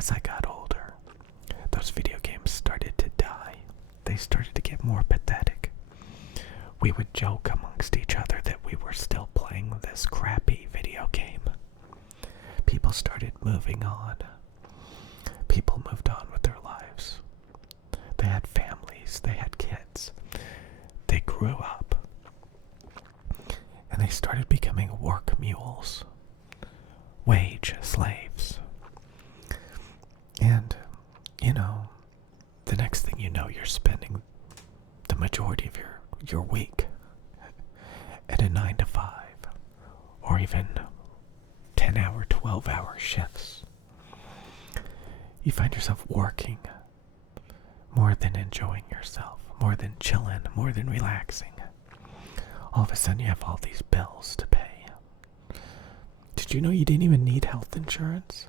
as I got older, those video games started to die. They started to get more pathetic. We would joke amongst each other that we were still playing this crappy video game. People started moving on. People moved on with their lives. They had families. They had kids. They grew up. And they started becoming work mules. Wage slaves. And, the next thing you know, you're spending the majority of your week at a 9 to 5, or even 10-hour, 12-hour shifts. You find yourself working more than enjoying yourself, more than chilling, more than relaxing. All of a sudden you have all these bills to pay. Did you know you didn't even need health insurance?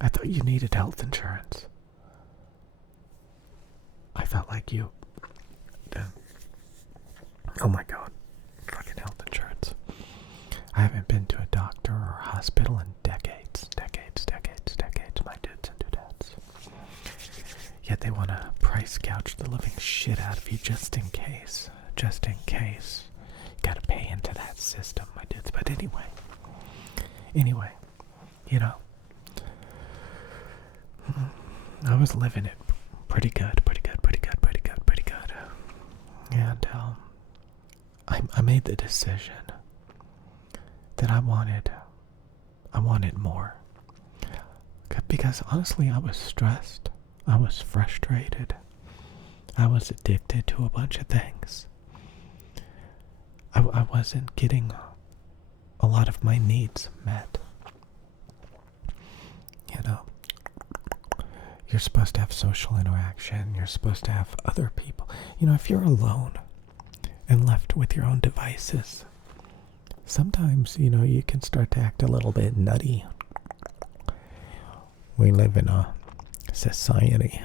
I thought you needed health insurance. I felt like you... Oh my god. Fucking health insurance. I haven't been to a doctor or a hospital in decades. My dudes and dudettes. Yet they want to price gouge the living shit out of you just in case. Just in case. You gotta pay into that system, my dudes. But anyway, I was living it pretty good. And I made the decision that I wanted more. Because honestly, I was stressed. I was frustrated. I was addicted to a bunch of things. I wasn't getting a lot of my needs met. You're supposed to have social interaction. You're supposed to have other people. If you're alone and left with your own devices, sometimes, you can start to act a little bit nutty. We live in a society.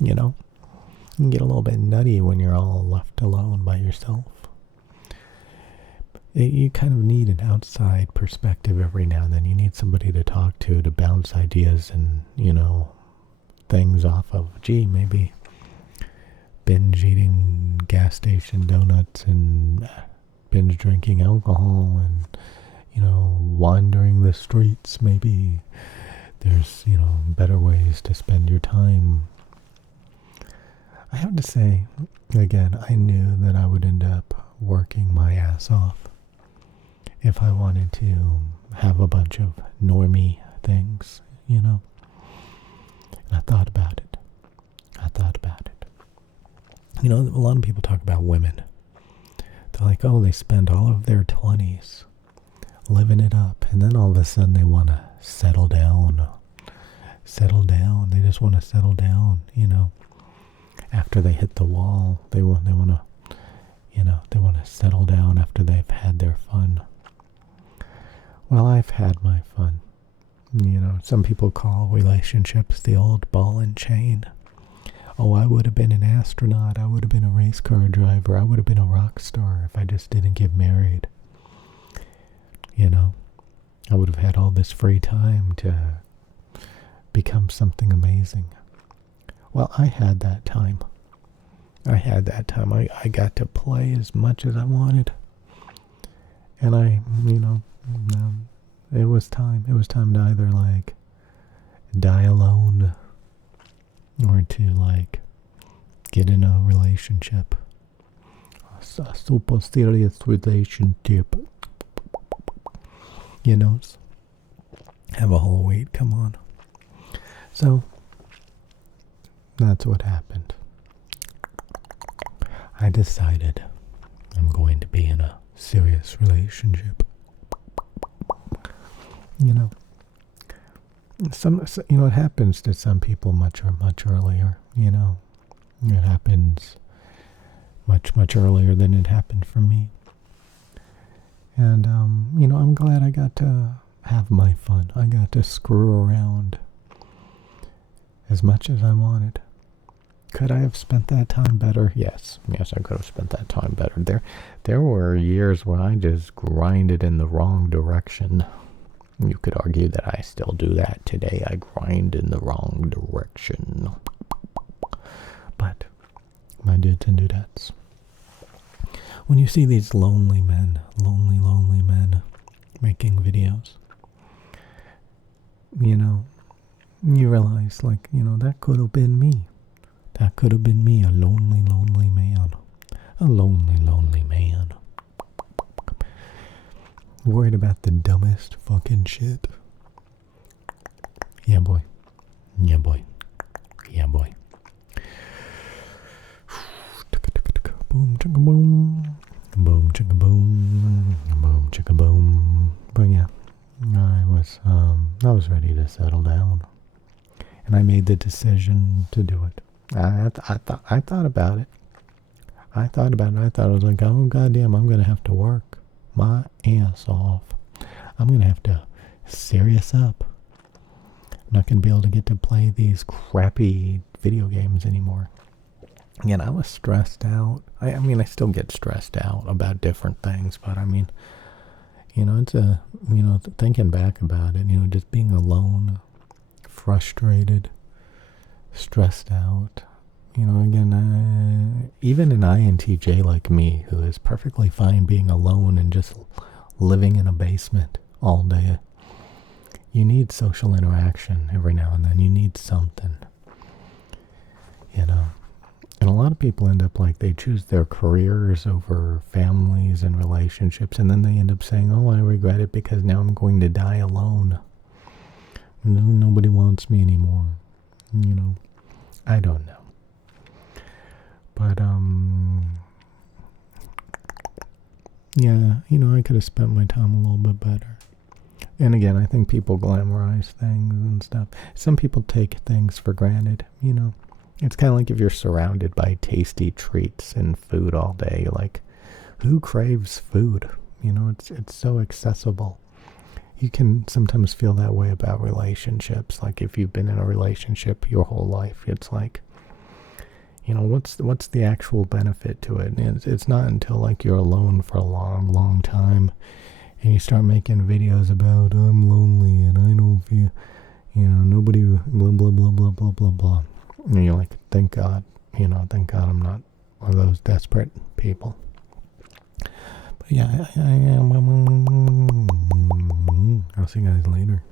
You can get a little bit nutty when you're all left alone by yourself. You kind of need an outside perspective every now and then. You need somebody to talk to bounce ideas and, things off of. Gee, maybe binge eating gas station donuts and binge drinking alcohol and, wandering the streets. Maybe there's, better ways to spend your time. I have to say, again, I knew that I would end up working my ass off if I wanted to have a bunch of normie things, And I thought about it. A lot of people talk about women. They're like, oh, they spend all of their 20s living it up, and then all of a sudden they want to settle down. They just want to settle down, After they hit the wall, they want to, they want to settle down after they've had their fun. Well, I've had my fun. Some people call relationships the old ball and chain. Oh, I would have been an astronaut. I would have been a race car driver. I would have been a rock star if I just didn't get married. I would have had all this free time to become something amazing. Well, I had that time. I got to play as much as I wanted. And it was time. It was time to either, die alone or to, get in a relationship. A super serious relationship. Have a whole week, come on. So, that's what happened. I decided I'm going to be in a serious relationship. It happens to some people much earlier, It happens much earlier than it happened for me. And, I'm glad I got to have my fun. I got to screw around as much as I wanted. Could I have spent that time better? Yes, I could have spent that time better. There were years where I just grinded in the wrong direction. You could argue that I still do that today. I grind in the wrong direction. But, my dudes and dudettes, when you see these lonely men, lonely men making videos, you realize, that could have been me. That could have been me, a lonely man. A lonely man. Worried about the dumbest fucking shit. Yeah, boy. Yeah, boy. Yeah, boy. Boom, chicka boom. Boom, chicka boom. Boom, chicka boom. But yeah, I was ready to settle down. And I made the decision to do it. I thought about it. I thought I was like, oh goddamn, I'm gonna have to work my ass off. I'm gonna have to serious up. I'm not gonna be able to get to play these crappy video games anymore. And I was stressed out. I mean, I still get stressed out about different things, but I mean, it's thinking back about it, just being alone, frustrated, stressed out. Again, even an INTJ like me, who is perfectly fine being alone and just living in a basement all day, you need social interaction every now and then. You need something, And a lot of people end up like they choose their careers over families and relationships, and then they end up saying, oh, I regret it because now I'm going to die alone. Nobody wants me anymore. I don't know. But, yeah, I could have spent my time a little bit better. And again, I think people glamorize things and stuff. Some people take things for granted, It's kind of like if you're surrounded by tasty treats and food all day, like, who craves food? It's so accessible. You can sometimes feel that way about relationships. Like if you've been in a relationship your whole life, it's like, what's the actual benefit to it? And it's not until like you're alone for a long time and you start making videos about, I'm lonely and I don't feel, nobody, blah, blah, blah, blah, blah, blah, blah. And you're like, thank God I'm not one of those desperate people. But yeah, I am. I'll see you guys later.